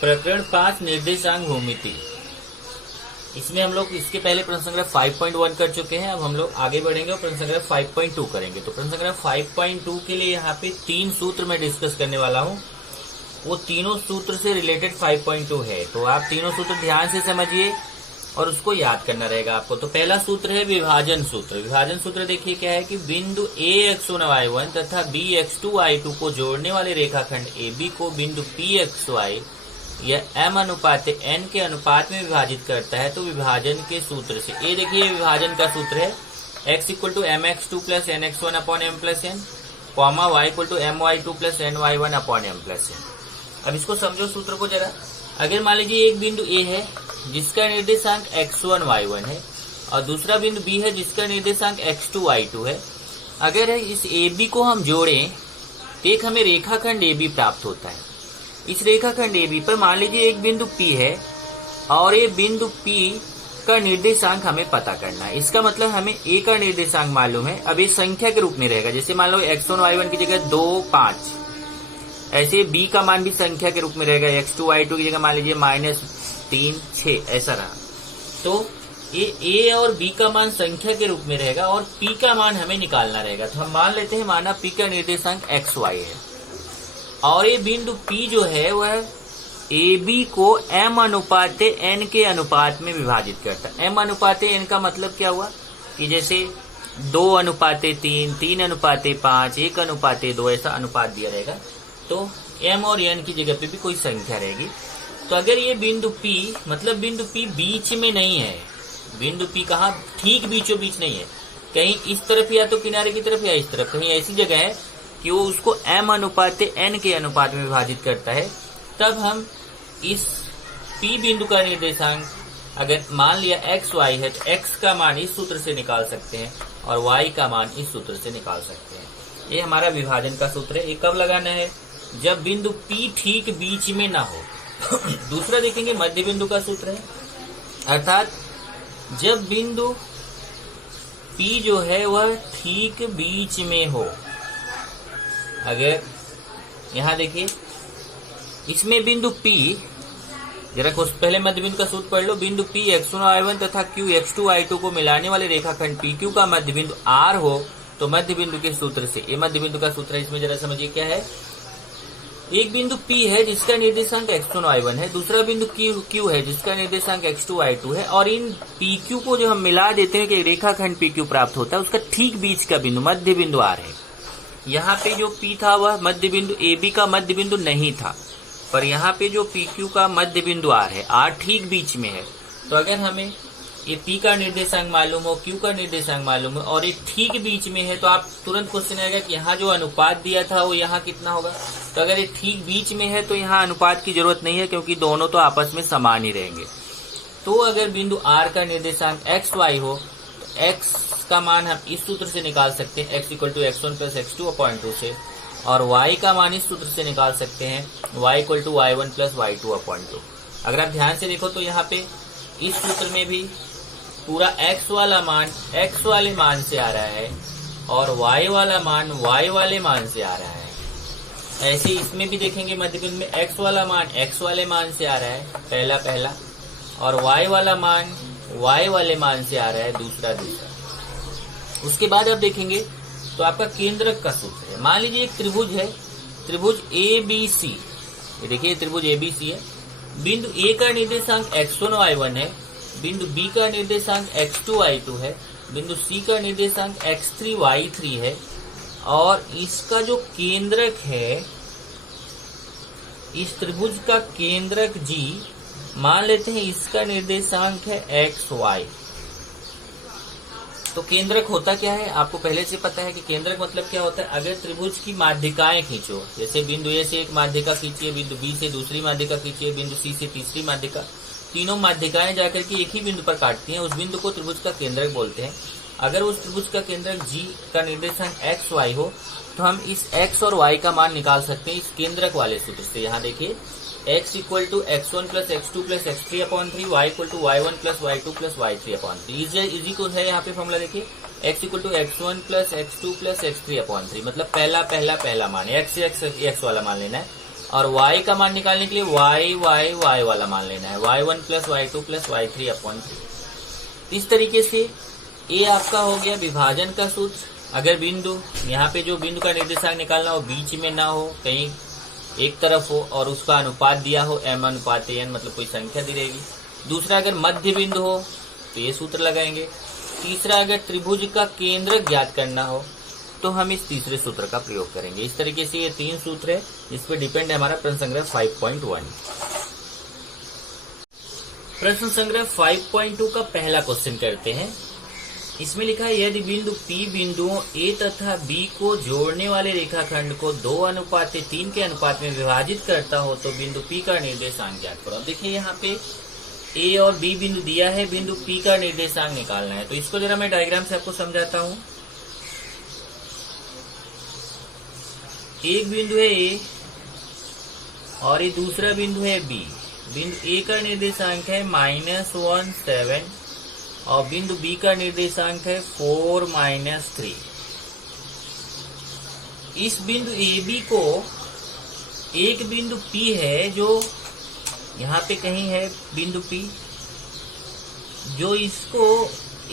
प्रकरण 5 निर्देशांक भूमिति। इसमें हम लोग इसके पहले प्रश्न संग्रह 5.1 कर चुके हैं। अब हम लोग आगे बढ़ेंगे और प्रश्न संग्रह 5.2 करेंगे। तो प्रश्न संग्रह 5.2 के लिए यहाँ पे 3 सूत्र मैं डिस्कस करने वाला हूँ। वो तीनों सूत्र से रिलेटेड 5.2 है, तो आप तीनों सूत्र ध्यान से समझिए और उसको याद करना रहेगा आपको। तो पहला सूत्र है विभाजन सूत्र। विभाजन सूत्र देखिए क्या है कि बिंदु ax1 y1 तथा bx2 y2 को जोड़ने वाले रेखाखंड AB को बिंदु pxy या m अनुपात n के अनुपात में विभाजित करता है। तो विभाजन के सूत्र से ये देखिए विभाजन का सूत्र है x equal to mx2 plus nx1 upon m plus n, comma y equal to my2 plus ny1 upon m plus n। अब इसको समझो सूत्र को जरा। अगर मान लीजिए एक बिंदु A है जिसका निर्देशांक x1 y1 है और दूसरा बिंदु B है जिसका निर्देशांक x2 y2 है। अगर इस AB को हम जोड़ें तो एक हमें रेखाखंड AB प्राप्त होता है। इस रेखाखंड AB पर मान लीजिए एक बिंदु P है और ये बिंदु P का निर्देशांक हमें पता करना है। इसका मतलब हमें A का निर्देशांक मालूम है। अब ये संख्या के रूप में रहेगा, जैसे मान लो x1 y1 की जगह 2 5, ऐसे B का मान भी संख्या के रूप में रहेगा। x2 y2 की जगह मान लीजिए -3 6 ऐसा रहा। तो ये A और B का मान संख्या के रूप में रहेगा और P का मान हमें निकालना रहेगा। तो हम मान लेते हैं माना P का निर्देशांक xy है और ये बिंदु P जो है वह AB को m अनुपात n के अनुपात में विभाजित करता है। m अनुपात n का मतलब क्या हुआ कि जैसे 2 अनुपात 3, 3 अनुपात 5, 1 अनुपात 2 ऐसा अनुपात दिया रहेगा। तो m और n की जगह पे भी कोई संख्या रहेगी। तो अगर ये बिंदु P मतलब बिंदु P बीच में नहीं है, बिंदु P कहाँ ठीक बीचों बीच नहीं है, कहीं इस तरफ या तो किनारे की तरफ या इस तरफ, कहीं ऐसी जगह है कि वो उसको m अनुपात n के अनुपात में विभाजित करता है, तब हम इस P बिंदु का निर्देशांक अगर मान लिया xy है तो x का मान इस सूत्र से निकाल सकते हैं और y का मान इस सूत्र से निकाल सकते हैं। ये हमारा विभाजन का सूत्र है। ये कब लगाना है? जब बिंदु P ठीक बीच में ना हो। दूसरा देखेंगे मध्य बिंदु का सूत्र है, अर्थात जब बिंदु P जो है वह ठीक बीच में हो। अगर यहाँ देखिए इसमें बिंदु P, जरा कुछ पहले मध्य बिंदु का सूत्र पढ़ लो। बिंदु P x1 y1 तथा Q x2 y2 को मिलाने वाले रेखाखंड PQ का मध्य बिंदु R हो तो मध्य बिंदु के सूत्र से, ये मध्य बिंदु का सूत्र है। इसमें जरा समझिए क्या है। एक बिंदु P है जिसका निर्देशांक x1 y1 है, दूसरा बिंदु Q है जिसका निर्देशांक x2 y2 है और इन PQ को जो हम मिला देते हैं कि रेखाखंड PQ प्राप्त होता है, उसका ठीक बीच का बिंदु मध्य बिंदु R है। यहाँ पे जो P था वह मध्य बिंदु AB का मध्य बिंदु नहीं था, पर यहाँ पे जो PQ का मध्य बिंदु R है, R ठीक बीच में है। तो अगर हमें ये P का निर्देशांक मालूम हो, Q का निर्देशांक मालूम हो और ये ठीक बीच में है, तो आप तुरंत क्वेश्चन आएगा कि यहाँ जो अनुपात दिया था वो यहाँ कितना होगा। तो अगर ये ठीक बीच में है तो यहाँ अनुपात की जरूरत नहीं है, क्योंकि दोनों तो आपस में समान ही रहेंगे। तो अगर बिंदु R का निर्देशांक xy हो तो x का मान हम इस सूत्र से निकाल सकते हैं, x equal to x1 plus x2 upon 2 से, और y का मान इस सूत्र से निकाल सकते हैं, y equal to y1 plus y2 upon 2। अगर आप ध्यान से देखो तो यहाँ पे इस सूत्र में भी पूरा x वाला मान x वाले मान से आ रहा है और y वाला मान y वाले मान से आ रहा है। ऐसे इसमें भी देखेंगे मध्य बिंदु में x वाला मान x वाले मान से आ रहा है पहला, और y वाला मान y वाले मान से आ रहा है दूसरा। उसके बाद आप देखेंगे तो आपका केंद्रक का सूत्र है। मान लीजिए एक त्रिभुज है, त्रिभुज ABC। ये देखिए त्रिभुज ABC है। बिंदु A का निर्देशांक x1 y1 है, बिंदु B का निर्देशांक x2 y2 है, बिंदु C का निर्देशांक x3 y3 है और इसका जो केंद्रक है, इस त्रिभुज का केंद्रक G मान लेते हैं इसका निर्देशांक है xy। तो केंद्रक होता क्या है आपको पहले से पता है कि केंद्रक मतलब क्या होता है। अगर त्रिभुज की माध्यिकाएं खींचो, जैसे बिंदु A से एक माध्यिका खींचिए, बिंदु B से दूसरी माध्यिका खींचिए, बिंदु C से तीसरी माध्यिका, तीनों माध्यिकाएं जाकर के एक ही बिंदु पर काटती हैं, उस बिंदु को त्रिभुज का केंद्रक बोलते हैं। अगर उस त्रिभुज का केंद्रक G का निर्देशांक xy हो तो हम इस x और y का मान निकाल सकते हैं इस केंद्रक वाले सूत्र से। यहाँ देखिए x equal to x1 plus x2 plus x3 upon 3, y equal to y1 plus y2 plus y3 upon 3। इजी को है यहाँ पे फॉर्मूला देखिए, x equal to x1 plus x2 plus x3 upon 3, मतलब पहला मान x वाला मान लेना है और y का मान निकालने के लिए y वाला मान लेना है, y1 plus y2 plus y3 upon 3। इस तरीके से ये आपका हो गया विभाजन का सूत्र। अगर बिंदु यहाँ पे जो बिंदु का निर्देशांक निकालना हो बीच में ना हो, कहीं एक तरफ हो और उसका अनुपात दिया हो m/n, मतलब कोई संख्या दी रहेगी। दूसरा अगर मध्य बिंदु हो तो ये सूत्र लगाएंगे। तीसरा अगर त्रिभुज का केंद्र ज्ञात करना हो तो हम इस तीसरे सूत्र का प्रयोग करेंगे। इस तरीके से ये 3 सूत्र है, इस पे डिपेंड है हमारा प्रश्न संग्रह 5.1। प्रश्न संग्रह 5.2 का पहला क्वेश्चन करते हैं। इसमें लिखा है यदि बिंदु P बिंदुओं A तथा B को जोड़ने वाले रेखाखंड को 2:3 के अनुपात में विभाजित करता हो तो बिंदु P का निर्देशांक ज्ञात करो। अब देखिए यहाँ पे A और B बिंदु दिया है, बिंदु P का निर्देशांक निकालना है। तो इसको जरा मैं डायग्राम से आपको समझाता हूँ। एक बिंदु है A और ये दूसरा बिंदु है B। बिंदु A का निर्देशांक है -1 7 और बिंदु B का निर्देशांक है 4 -3। इस बिंदु AB को एक बिंदु P है जो यहाँ पे कहीं है बिंदु P, जो इसको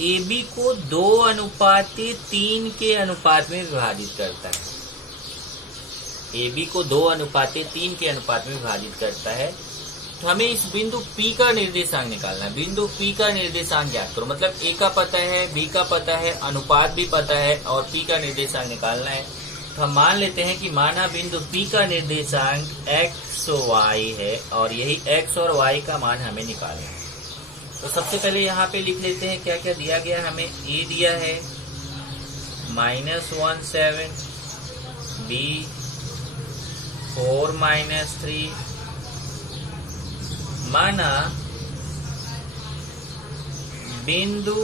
AB को 2:3 के अनुपात में विभाजित करता है। AB को 2:3 के अनुपात में विभाजित करता है। तो हमें इस बिंदु P का निर्देशांक निकालना है। बिंदु P का निर्देशांक ज्ञात करो, मतलब A का पता है, B का पता है, अनुपात भी पता है और P का निर्देशांक निकालना है। तो हम मान लेते हैं कि माना बिंदु P का निर्देशांक x y है और यही x और y का मान हमें निकालना है। तो सबसे पहले यहाँ पे लिख लेते हैं क्या क्या दिया गया। हमें A दिया है -1 7, B 4 -3। माना बिंदु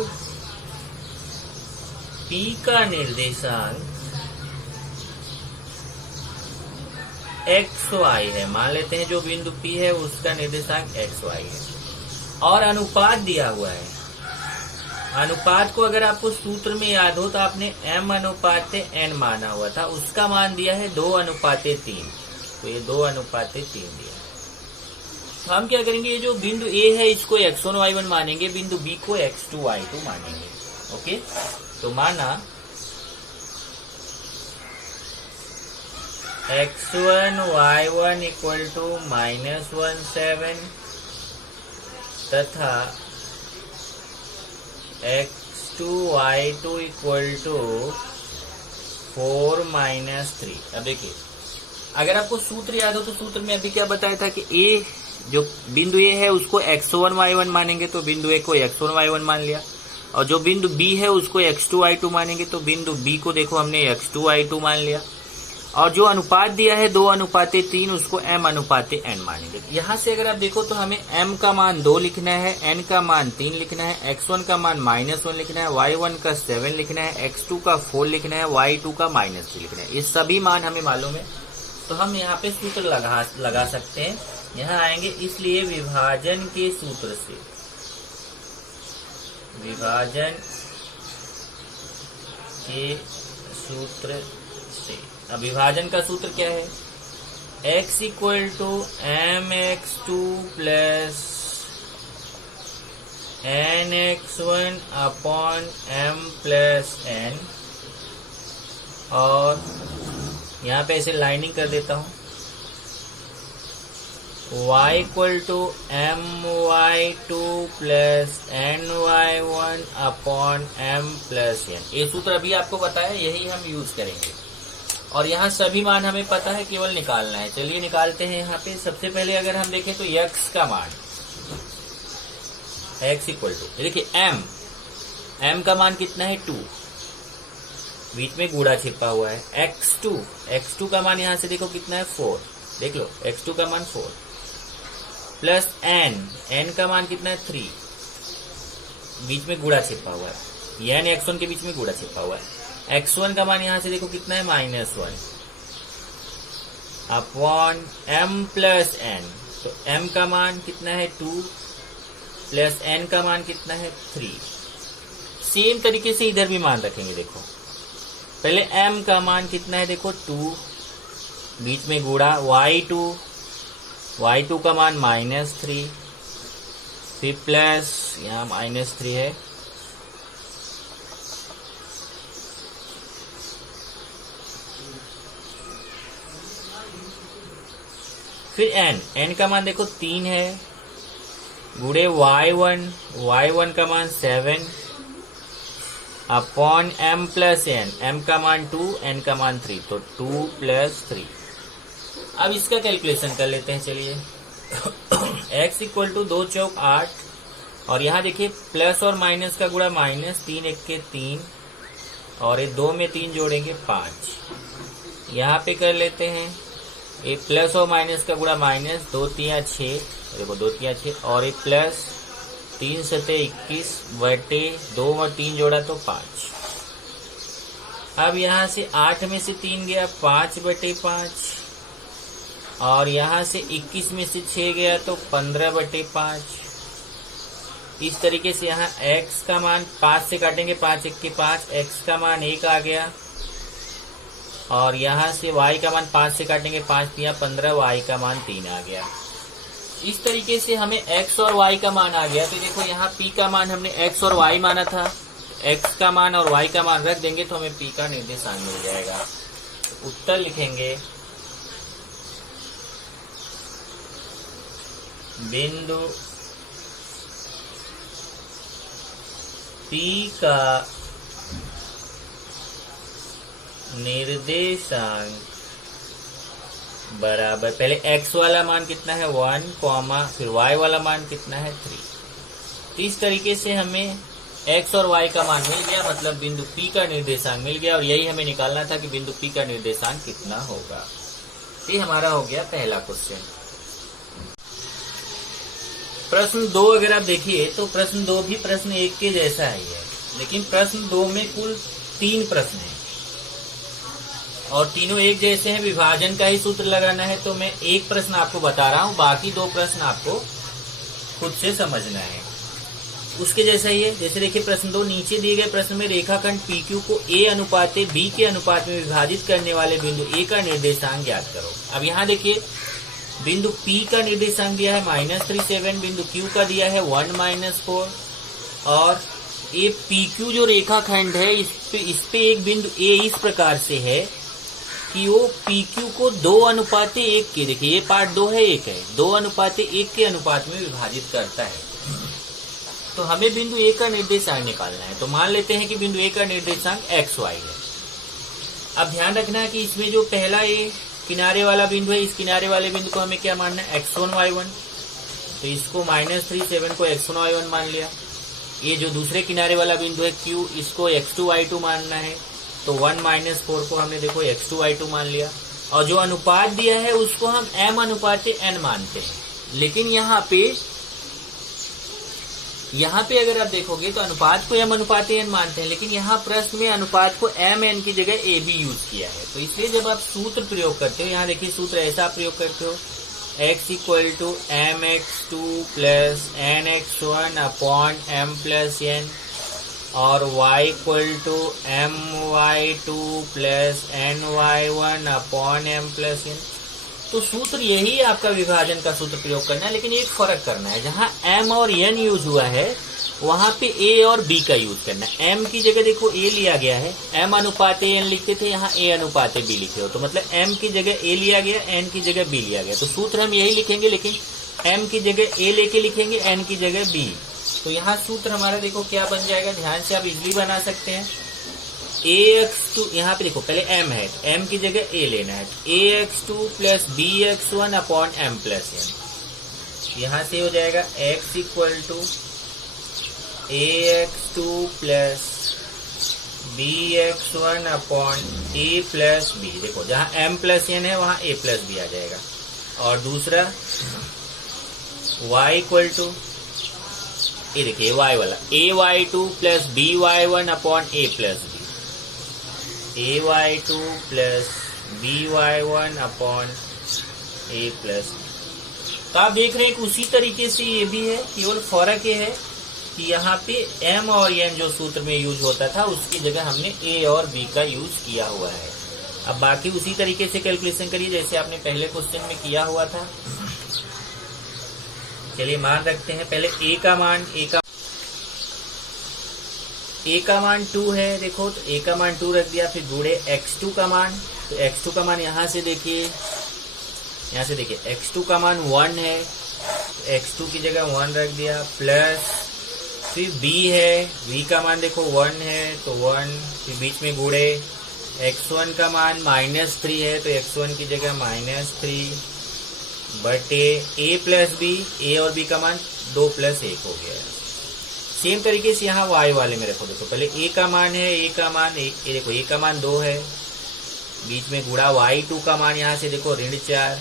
P का निर्देशांक xy है। मान लेते हैं जो बिंदु P है उसका निर्देशांक xy है और अनुपात दिया हुआ है। अनुपात को अगर आपको सूत्र में याद हो तो आपने m/n माना हुआ था, उसका मान दिया है 2:3। तो ये 2:3 दिया। तो हम क्या करेंगे, ये जो बिंदु A है इसको x1 y1 मानेंगे, बिंदु B को x2 y2 मानेंगे। ओके, तो माना x1 y1 इक्वल टू -1 7 तथा x2 y2 इक्वल टू 4 -3। अब देखिए अगर आपको सूत्र याद हो तो सूत्र में अभी क्या बताया था कि A जो बिंदु A है उसको x1 y1 मानेंगे, तो बिंदु A को x1 y1 मान लिया। और जो बिंदु B है उसको x2 y2 मानेंगे, तो बिंदु B को देखो हमने x2 y2 मान लिया। और जो अनुपात दिया है 2:3 उसको m/n मानेंगे। यहाँ से अगर आप देखो तो हमें m का मान 2 लिखना है, n का मान 3 लिखना है, x1 का मान -1 लिखना है, y1 का 7 लिखना है, x2 का 4 लिखना है, y2 का -3 लिखना है। ये सभी मान हमें मालूम है। तो हम यहाँ पे सूत्र लगा सकते हैं। यहाँ आएंगे, इसलिए विभाजन के सूत्र से, विभाजन के सूत्र से। अब विभाजन का सूत्र क्या है, x equal to mx2 plus nx1 upon m plus n। और यहाँ पे ऐसे लाइनिंग कर देता हूँ, y equal to my2 plus ny1 upon m plus n। ये सूत्र अभी आपको पता है, यही हम यूज करेंगे। और यहाँ सभी मान हमें पता है, केवल निकालना है। चलिए निकालते हैं। यहाँ पे सबसे पहले अगर हम देखें तो x का मान, x इक्वल टू देखिए m का मान कितना है 2, बीच में गुणा छिपा हुआ है। x2 का मान यहाँ से देखो कितना है 4, देख लो x2 का मान 4 प्लस n का मान कितना है 3, बीच में गुणा छिपा हुआ है। n x1 के बीच में गुणा छिपा हुआ है। x1 का मान यहाँ से देखो कितना है -1 अपॉन m प्लस n। तो m का मान कितना है 2 प्लस n का मान कितना है 3। सेम तरीके से इधर भी मान रखेंगे। देखो पहले m का मान कितना है, देखो 2 बीच में गुणा y2 का मान -3, फिर प्लस यहाँ -3 है, फिर n का मान देखो 3 है, गुणे y1 का मान 7 upon m plus n, m का मान 2, n का मान 3, तो 2 + 3। अब इसका कैलकुलेशन कर लेते हैं, चलिए। x = 2 चौक 8, और यहाँ देखिए प्लस और माइनस का गुणा -3 1 के 3, और ये 2 में 3 जोड़ेंगे 5। यहाँ पे कर लेते हैं, ये प्लस और माइनस का गुणा -2 3 6, देखो 2 3 6, और ये प्लस 3 7 21 बटे 2 और 3 जोड़ा तो 5। अब यहाँ से 8 में से 3 गया 5 बटे 5, और यहाँ से 21 में से 6 गया तो 15 बटे 5। इस तरीके से यहाँ x का मान 5 से काटेंगे, 5 1 के 5, x का मान 1 आ गया, और यहाँ से y का मान 5 से काटेंगे, 5 3 15, y का मान 3 आ गया। इस तरीके से हमें x और y का मान आ गया। तो देखो यहाँ p का मान हमने x और y माना था, x का मान और y का मान रख देंगे तो हमें p का निर्देशांक मिल जाएगा। तो उत्तर लिखेंगे बिंदु p का निर्देशांक बराबर, पहले x वाला मान कितना है 1, फिर y वाला मान कितना है 3। तो इस तरीके से हमें x और y का मान मिल गया, मतलब बिंदु P का निर्देशांक मिल गया, और यही हमें निकालना था कि बिंदु P का निर्देशांक कितना होगा। ये हमारा हो गया पहला क्वेश्चन। प्रश्न 2 अगर आप देखिए तो प्रश्न 2 भी प्रश्न 1 के जैसा ही है, लेकिन प्रश्न 2 में कुल 3 प्रश्न हैं और तीनों एक जैसे हैं। विभाजन का ही सूत्र लगाना है, तो मैं एक प्रश्न आपको बता रहा हूं, बाकी 2 प्रश्न आपको खुद से समझना है। उसके जैसा ही है। जैसे देखिए प्रश्न 2, नीचे दिए गए प्रश्न में रेखाखंड PQ को A अनुपात B के अनुपात में विभाजित करने वाले बिंदु A का निर्देशांक ज्ञात करो। अब यहाँ देखिए बिंदु P का निर्देशांक दिया है -3 7, बिंदु Q का दिया है 1 4, और ये PQ जो रेखाखंड है इस पे एक बिंदु A इस प्रकार से है कि वो PQ को 2:1 के, देखिए ये पार्ट 2 है 1 है, 2:1 के अनुपात में विभाजित करता है। तो हमें बिंदु A का निर्देशांक निकालना है। तो मान लेते हैं कि बिंदु A का निर्देशांक XY है। अब ध्यान रखना है कि इसमें जो पहला ये किनारे वाला बिंदु है, इस किनारे वाले बिंदु को हमें क्या मानना है x1 y1, तो इसको -3 7 को x1 y1 मान लिया। ये जो दूसरे किनारे वाला बिंदु है Q, इसको x2 y2 मानना है, तो 1 - 4 को हमने देखो x2 y2 मान लिया। और जो अनुपात दिया है उसको हम m/n मानते हैं। लेकिन यहाँ पे अगर आप देखोगे तो अनुपात को m/n मानते हैं, लेकिन यहाँ प्रश्न में अनुपात को mn की जगह ab यूज किया है। तो इसलिए जब आप सूत्र प्रयोग करते हो, यहाँ देखिए सूत्र ऐसा प्रयोग करते हो, x = mx2 + nx1 upon m + n, और y = my2 + ny1 upon m + n। तो सूत्र यही आपका विभाजन का सूत्र प्रयोग करना है, लेकिन एक फर्क करना है, जहाँ m और n यूज हुआ है वहां पे a और b का यूज करना है। m की जगह देखो a लिया गया है, m/n लिखते थे, यहाँ a/b लिखे हो, तो मतलब m की जगह a लिया गया, n की जगह b लिया गया। तो सूत्र हम यही लिखेंगे, लेकिन m की जगह a लेके लिखेंगे, n की जगह b। तो यहाँ सूत्र हमारा देखो क्या बन जाएगा, ध्यान से आप इजिली बना सकते हैं। ax2, यहाँ पे देखो पहले m है, m की जगह a लेना है, ax2 + bx1 upon m + n। यहाँ से हो जाएगा x = ax2 + bx1 upon a + b। देखो जहाँ m + n है वहाँ a + b आ जाएगा। और दूसरा y = ये देखिए y वाला ay2 + by1 upon a + b, ay2 + by1 upon a + b। तो आप देख रहे हैं कि उसी तरीके से ये भी है, केवल फर्क ये है कि यहाँ पे m और n जो सूत्र में यूज होता था उसकी जगह हमने a और b का यूज किया हुआ है। अब बाकी उसी तरीके से कैलकुलेशन करिए जैसे आपने पहले क्वेश्चन में किया हुआ था। चलिए मान रखते हैं पहले a का मान 2 है, देखो तो a का मान 2 रख दिया, फिर गुणे x2 का मान, तो x2 का मान यहाँ से देखिए x2 का मान 1 है, x2 की जगह 1 रख दिया, प्लस फिर b है, b का मान देखो 1 है तो 1, फिर बीच में गुणे x1 का मान -3 है तो x1 की जगह -3 बटे a प्लस b, a और b का मान 2 + 1 हो गया। सेम तरीके से यहाँ y वाले में रखो, देखो पहले a का मान है, a का मान देखो a का मान 2 है, बीच में गुणा y2 का मान यहाँ से देखो ऋण 4,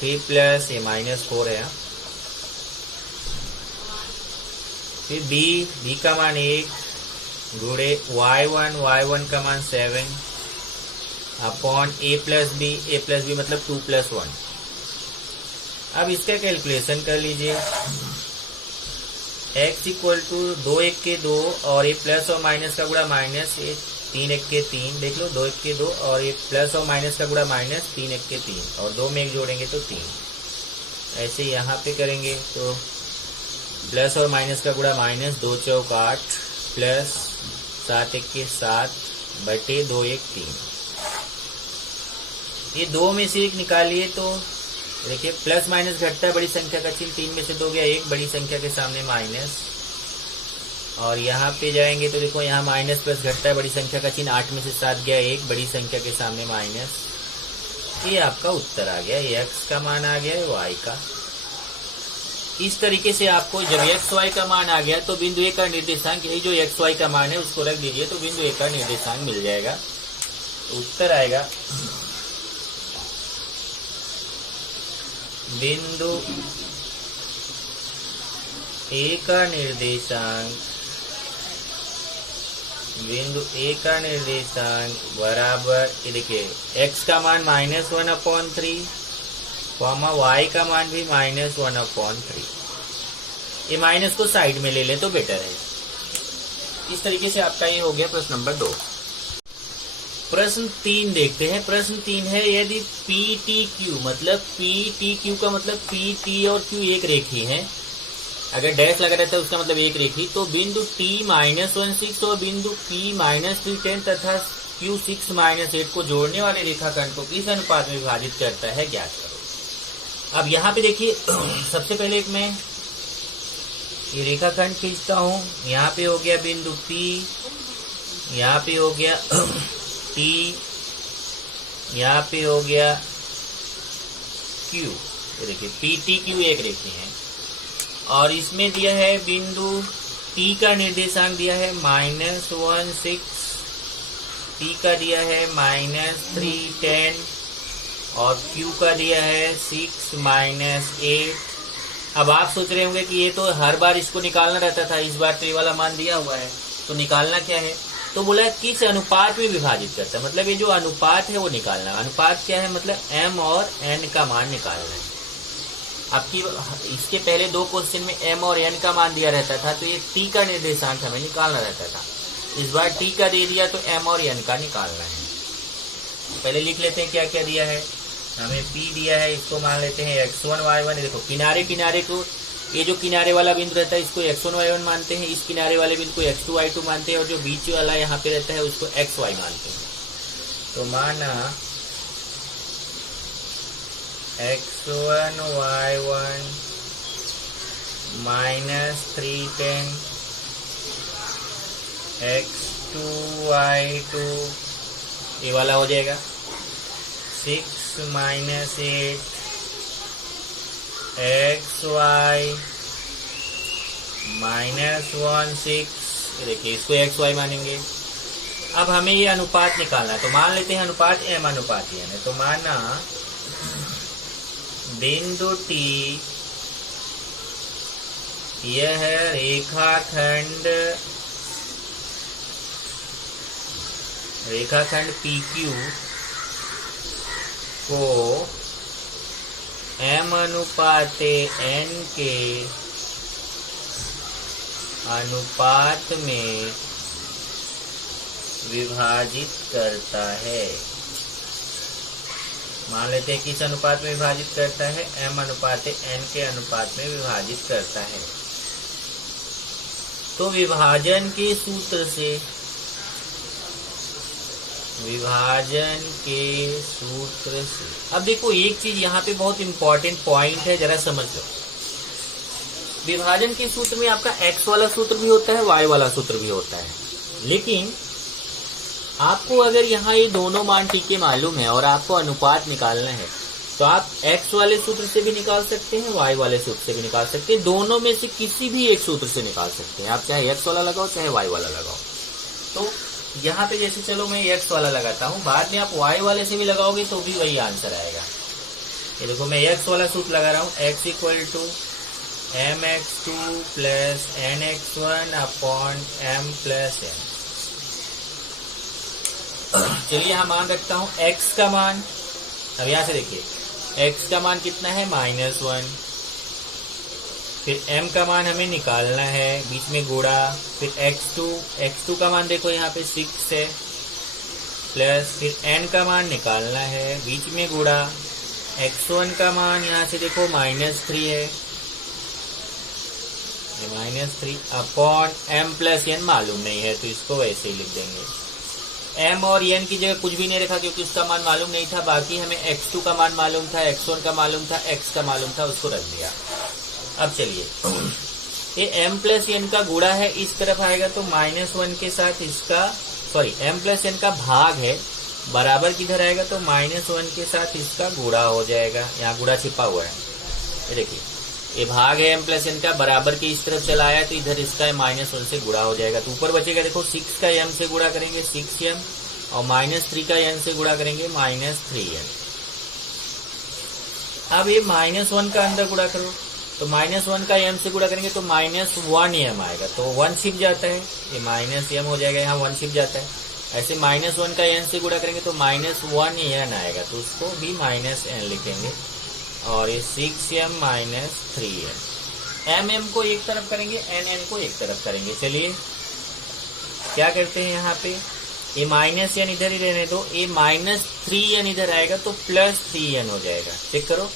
फिर प्लस ये -4 है, फिर b का मान 1 गुणे y1 का मान 7 अपॉन a प्लस b मतलब 2 + 1। अब इसका कैलकुलेशन कर लीजिए, x = 2 1 के 2 और ये प्लस और माइनस का गुणा माइनस, ये 3 1 के 3, देख लो 2 1 के 2 और ये प्लस और माइनस का गुणा माइनस, 3 1 के 3 और 2 में 1 जोड़ेंगे तो 3। ऐसे यहाँ पे करेंगे तो प्लस और माइनस का गुणा माइनस, 2 चौक 8 प्लस 7 1 के 7 बटे 2 1 3। ये 2 में से 1 निकालिए तो देखिए प्लस माइनस घटता है, बड़ी संख्या का चिन्ह, 3 में से 2 गया 1, बड़ी संख्या के सामने माइनस, और यहाँ पे जाएंगे तो देखो यहाँ माइनस प्लस घटता है, बड़ी संख्या का चिन्ह, 8 में से 7 गया 1, बड़ी संख्या के सामने माइनस। ये आपका उत्तर आ गया, ये x का मान आ गया, y का। इस तरीके से आपको जब x y का मान आ गया तो बिंदु A का निर्देशांक, यही जो x y का मान है उसको रख दीजिए तो बिंदु A का निर्देशांक मिल जाएगा। तो उत्तर आएगा बिंदु A का निर्देशांक बराबर, ये देखिए x का मान -1/3 कॉमा y का मान भी -1/3। ये माइनस को साइड में ले ले तो बेटर है। इस तरीके से आपका ये हो गया प्रश्न नंबर 2। प्रश्न 3 देखते हैं। प्रश्न 3 है, यदि PTQ मतलब PTQ का मतलब PT और Q एक रेखी है, अगर डैश लगा रहता है उसका मतलब एक रेखी, तो बिंदु T-16 और बिंदु P-310 तथा Q6-8 को जोड़ने वाले रेखाखंड को किस अनुपात में विभाजित करता है, ज्ञात करो। अब यहाँ पे देखिए सबसे पहले एक मैं ये रेखाखंड खींचता हूँ। यहाँ पे हो गया बिंदु P, यहाँ पे हो गया T, यहाँ पे हो गया Q। ये देखिए PTQ एक रेखी है और इसमें दिया है बिंदु T का निर्देशांक दिया है -16, T का दिया है -310 और Q का दिया है 6-8। अब आप सोच रहे होंगे कि ये तो हर बार इसको निकालना रहता था, इस बार तो ये वाला मान दिया हुआ है, तो निकालना क्या है, तो बोला किस अनुपात में विभाजित करता है, मतलब ये जो अनुपात है वो निकालना है। अनुपात क्या है, मतलब m और n का मान निकालना है। आपकी इसके पहले 2 क्वेश्चन में m और n का मान दिया रहता था, तो ये t का निर्देशांक हमें निकालना रहता था। इस बार t का दे दिया तो m और n का निकालना है। पहले लिख लेते हैं क्या क्या दिया है। हमें p दिया है, इसको मान लेते हैं x1 y1। देखो किनारे किनारे को, ये जो किनारे वाला बिंदु रहता है इसको x1 y1 मानते हैं, इस किनारे वाले बिंदु को x2 y2 मानते हैं, और जो बीच वाला यहाँ पे रहता है उसको xy मानते हैं। तो माना x1 y1 -310 x2 y2, ये वाला हो जाएगा 6 - 8 xy -16। देखिए इसको xy मानेंगे। अब हमें ये अनुपात निकालना है, तो मान लेते हैं अनुपात m अनुपात n है। तो माना बिंदु T यह रेखाखंड PQ को m अनुपात n के अनुपात में विभाजित करता है। मान लेते हैं किस अनुपात में विभाजित करता है, m अनुपात n के अनुपात में विभाजित करता है। तो विभाजन के सूत्र से, अब देखो एक चीज यहाँ पे बहुत इंपॉर्टेंट पॉइंट है, जरा समझ लो। विभाजन के सूत्र में आपका x वाला सूत्र भी होता है, y वाला सूत्र भी होता है, लेकिन आपको अगर यहाँ ये दोनों मान टीके मालूम है और आपको अनुपात निकालना है तो आप x वाले सूत्र से भी निकाल सकते हैं, y वाले सूत्र से भी निकाल सकते हैं। दोनों में से किसी भी एक सूत्र से निकाल सकते हैं आप, चाहे x वाला लगाओ चाहे y वाला लगाओ। तो यहाँ पे जैसे चलो मैं x वाला लगाता हूँ, बाद में आप y वाले से भी लगाओगे तो भी वही आंसर आएगा। ये देखो मैं x वाला सूत्र लगा रहा हूँ, x equal to mx2 plus nx1 upon m plus n। चलिए यहाँ मान रखता हूँ x का मान। अब यहाँ से देखिए x का मान कितना है, -1। फिर m का मान हमें निकालना है, बीच में गुणा, फिर x2 का मान देखो यहाँ पे 6 है, प्लस फिर n का मान निकालना है, बीच में गुणा, x1 का मान यहाँ से देखो -3 है, ये -3 अपॉन m प्लस n मालूम नहीं है तो इसको वैसे ही लिख देंगे। m और n की जगह कुछ भी नहीं रखा क्योंकि उसका मान मालूम नहीं था। बाकी हमें x2 का मान मालूम था, x1 का मालूम था, x का मालूम था, उसको रख दिया। अब चलिए ये m प्लस n का गुणा है, इस तरफ आएगा तो -1 के साथ इसका, सॉरी m प्लस n का भाग है, बराबर किधर आएगा तो -1 के साथ इसका गुणा हो जाएगा। यहाँ गुणा छिपा हुआ है, ये देखिए ये भाग है m प्लस n का, बराबर के इस तरफ चला आया तो इधर इसका -1 से गुणा हो जाएगा। तो ऊपर बचेगा देखो 6 का m से गुणा करेंगे 6m, और -3 का n से गुणा करेंगे -3n। अब ये -1 का अंदर गुणा करो तो -1 का m से गुणा करेंगे तो -1m आएगा, तो 1 छिप जाता है, ये -m हो जाएगा, यहाँ 1 छिप जाता है। ऐसे -1 का n से गुणा करेंगे तो -1n आएगा, तो उसको भी -n लिखेंगे, और ये 6m -3n। m को एक तरफ करेंगे, n को एक तरफ करेंगे। चलिए क्या करते हैं यहाँ पे, ये -n इधर ही रहने दो, ये -3n इधर आएगा तो +3n हो जाएगा। चेक करो,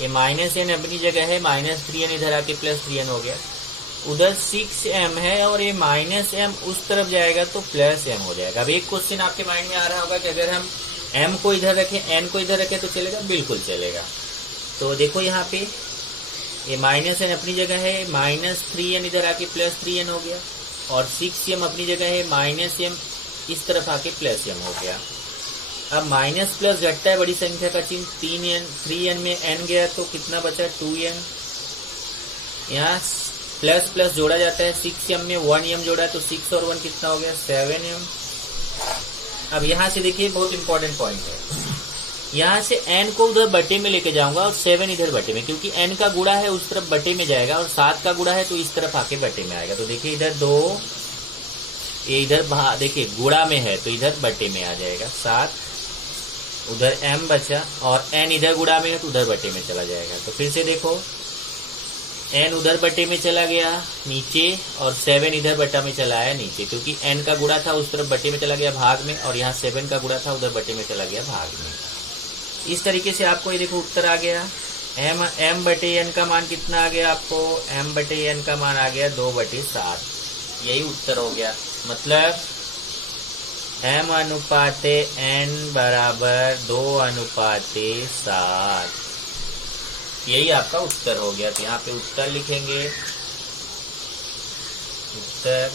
ये -n अपनी जगह है, -3n इधर आके +3n हो गया। उधर 6m है और ये -m उस तरफ जाएगा तो +m हो जाएगा। अब एक क्वेश्चन आपके माइंड में आ रहा होगा कि अगर हम m को इधर रखें, n को इधर रखें तो चलेगा? बिल्कुल चलेगा। तो देखो यहाँ पे ये -n अपनी जगह है, -3n इधर आके +3n हो गया, और 6m अपनी जगह है, -m इस तरफ आके +m हो गया। अब माइनस प्लस घटता है बड़ी संख्या का चिन्ह, 3n में n गया तो कितना बचा 2n। यहाँ प्लस प्लस जोड़ा जाता है, 6m में 1m जोड़ा तो 6 और 1 कितना हो गया 7m। अब यहाँ से देखिए बहुत इंपॉर्टेंट पॉइंट है, यहाँ से n को उधर बटे में लेके जाऊंगा और 7 इधर बटे में, क्योंकि n का गुणा है उस तरफ बटे में जाएगा और 7 का गुणा है तो इस तरफ आके बटे में आएगा। तो देखिए इधर 2, ये इधर देखिए गुणा में है तो इधर बटे में आ जाएगा, 7 उधर m बचा, और n इधर गुणा में है तो उधर बटे में चला जाएगा। तो फिर से देखो n उधर बटे में चला गया नीचे, और 7 इधर बटा में चला आया नीचे, क्योंकि n का गुणा था उस तरफ बटे में चला गया भाग में, और यहाँ 7 का गुणा था उधर बटे में चला गया भाग में। इस तरीके से आपको ये देखो उत्तर आ गया। m बटे n का मान कितना आ गया आपको, m बटे n का मान आ गया 2/7। यही उत्तर हो गया, मतलब m अनुपाते n बराबर 2/7। यही आपका उत्तर हो गया। तो यहाँ पे उत्तर लिखेंगे, उत्तर।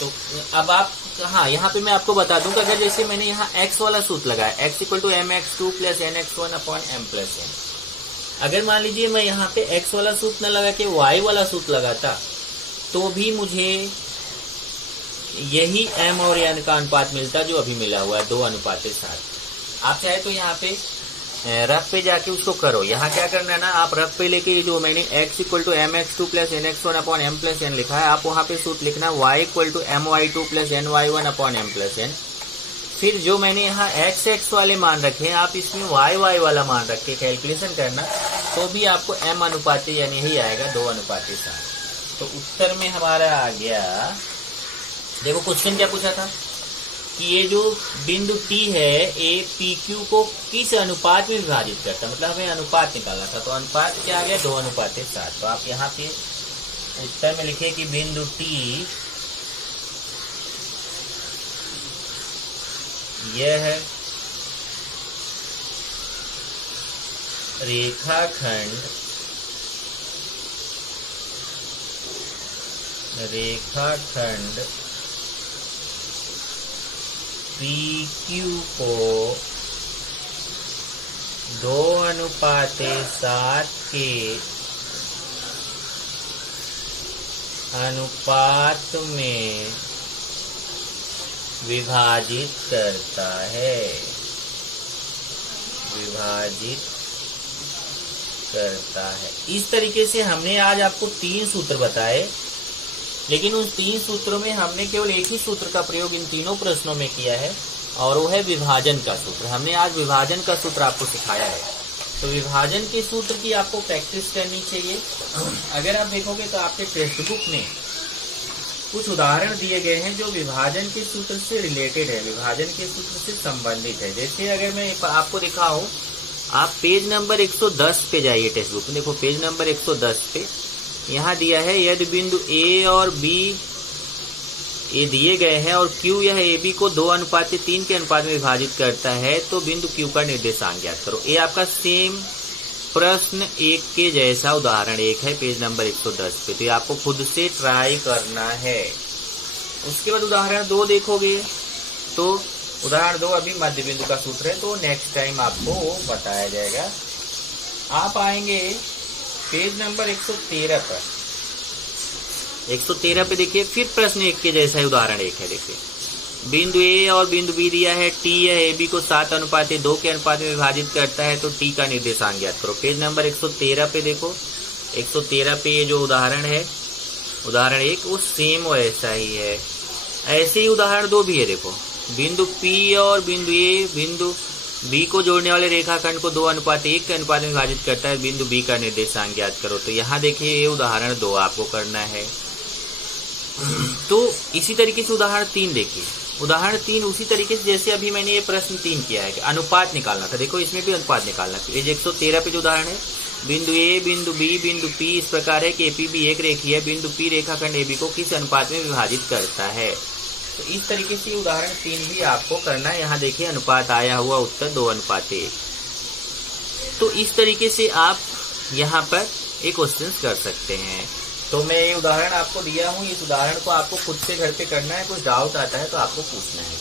तो अब आप, हाँ यहाँ पे मैं आपको बता दूं कि अगर जैसे मैंने यहाँ x वाला सूत्र लगाया, x equal to mx2 plus nx1 upon m plus n, अगर मान लीजिए मैं यहाँ पे x वाला सूत्र न लगा के y वाला सूत्र लगाता तो भी मुझे यही m और n का अनुपात मिलता जो अभी मिला हुआ है 2/7। आप चाहे तो यहाँ पे रफ पे जाके उसको करो। यहाँ क्या करना है ना, आप रफ पे लेके जो मैंने x equal to mx2 plus nx1 upon m plus n लिखा है, आप वहाँ पे सूत्र लिखना y equal to my2 plus ny1 upon m plus n। फिर जो मैंने यहाँ x वाले मान रखे हैं, आप इसमें y वाला मान रख के कैलकुलेशन करना, तो भी आपको m अनुपाते यानी ही आएगा 2/7। तो उत्तर में हमारा आ गया देखो क्वेश्चन क्या पूछा था कि ये जो बिंदु T है ए पी क्यू को किस अनुपात में विभाजित करता है, मतलब हमें अनुपात निकालना था। तो अनुपात क्या आ गया, 2:7। तो आप यहाँ पे उत्तर में लिखे कि बिंदु T यह रेखाखंड PQ को 2:7 के अनुपात में विभाजित करता है। इस तरीके से हमने आज आपको 3 सूत्र बताए, लेकिन उन 3 सूत्रों में हमने केवल एक ही सूत्र का प्रयोग इन तीनों प्रश्नों में किया है, और वो है विभाजन का सूत्र। हमने आज विभाजन का सूत्र आपको सिखाया है। तो विभाजन के सूत्र की आपको प्रैक्टिस करनी चाहिए। अगर आप देखोगे तो आपके टेक्स्ट बुक में कुछ उदाहरण दिए गए हैं जो विभाजन के सूत्र से रिलेटेड है, विभाजन के सूत्र से संबंधित है। जैसे अगर मैं आपको दिखाऊं, आप पेज नंबर 110 पे जाइए टेक्स्ट बुक में। देखो पेज नंबर 110 पे यहाँ दिया है, यदि बिंदु ए और बी ये दिए गए हैं और क्यू यह ए बी को 2:3 के अनुपात में विभाजित करता है, तो बिंदु क्यू का निर्देशांक ज्ञात करो। ये आपका सेम प्रश्न 1 के जैसा उदाहरण 1 है, पेज नंबर 110 पे। तो ये आपको खुद से ट्राई करना है। उसके बाद उदाहरण 2 देखोगे तो उदाहरण 2 अभी मध्य बिंदु का सूत्र है, तो नेक्स्ट टाइम आपको वो बताया जाएगा। आप आएंगे पेज नंबर 113 पर। 113 पे देखिए, फिर प्रश्न 1 के जैसा ही उदाहरण 1 है। देखिए बिंदु ए और बिंदु बी दिया है, टी या ए बी को 7:2 के अनुपात में विभाजित करता है, तो टी का निर्देशांक ज्ञात करो। पेज नंबर 113 पे देखो, 113 पे ये जो उदाहरण है, उदाहरण 1 वो सेम वैसा ही है। ऐसे ही उदाहरण 2 भी है। देखो बिंदु पी और बिंदु ए बिंदु बी को जोड़ने वाले रेखाखंड को 2:1 के अनुपात में विभाजित करता है, बिंदु बी का निर्देशांक ज्ञात करो। तो यहाँ देखिए ये उदाहरण 2 आपको करना है। तो इसी तरीके से उदाहरण 3 देखिए। उदाहरण 3 उसी तरीके से जैसे अभी मैंने ये प्रश्न 3 किया है कि अनुपात निकालना था। देखो इसमें भी अनुपात निकालना था। पेज 113 पे जो उदाहरण है, बिंदु ए बिंदु बी बिंदु पी इस प्रकार है कि एपीबी एक रेखीय है, बिंदु पी रेखाखंड एबी को किस अनुपात में विभाजित करता है। तो इस तरीके से उदाहरण 3 भी आपको करना है। यहाँ देखिए अनुपात आया हुआ उत्तर 2:1। तो इस तरीके से आप यहाँ पर एक क्वेश्चन कर सकते हैं। तो मैं ये उदाहरण आपको दिया हूँ, इस उदाहरण को आपको खुद से घर पे करना है। कुछ डाउट आता है तो आपको पूछना है।